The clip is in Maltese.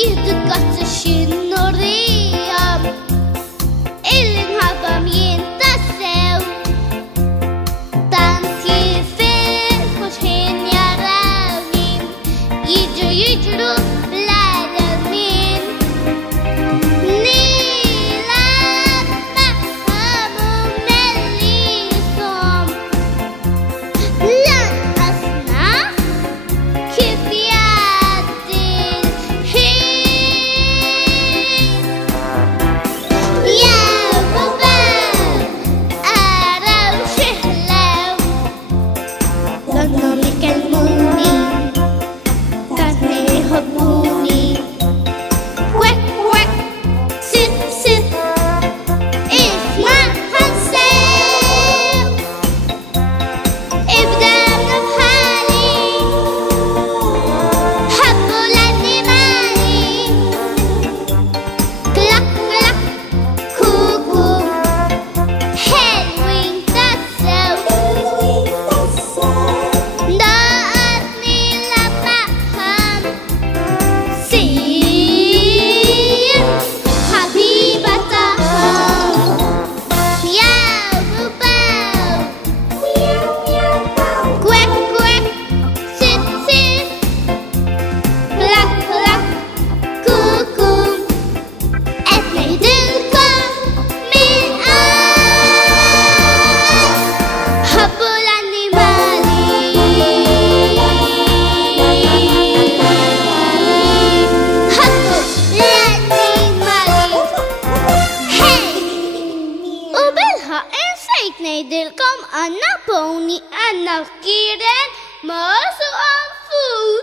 jihdu xinurrijam illi nħabbam jien tassew tant jifirħu xħin jarawni jiġru bla dewmien nilab magħhom u nellishom lanqas naf kif jgħaddi l-ħin. Jew bubew araw xi ħlew donhom ikellmuni tant jħobbuni kwek kwek sit sit isma' ħansew ibdewna bħali ħabbu l-annimali klak klak kuku ħelwin tassew daqatni l-abbaħam sir ħabiba tagħhom jew bubew kwek kwek sit sit klak klak kuku qed ngħidilkom min qal ħabbu l-annimali ħabbu l-annimali Hey! U bilħaq insejt ngħidilkom għandna pony għandna kieren ma suqan fuq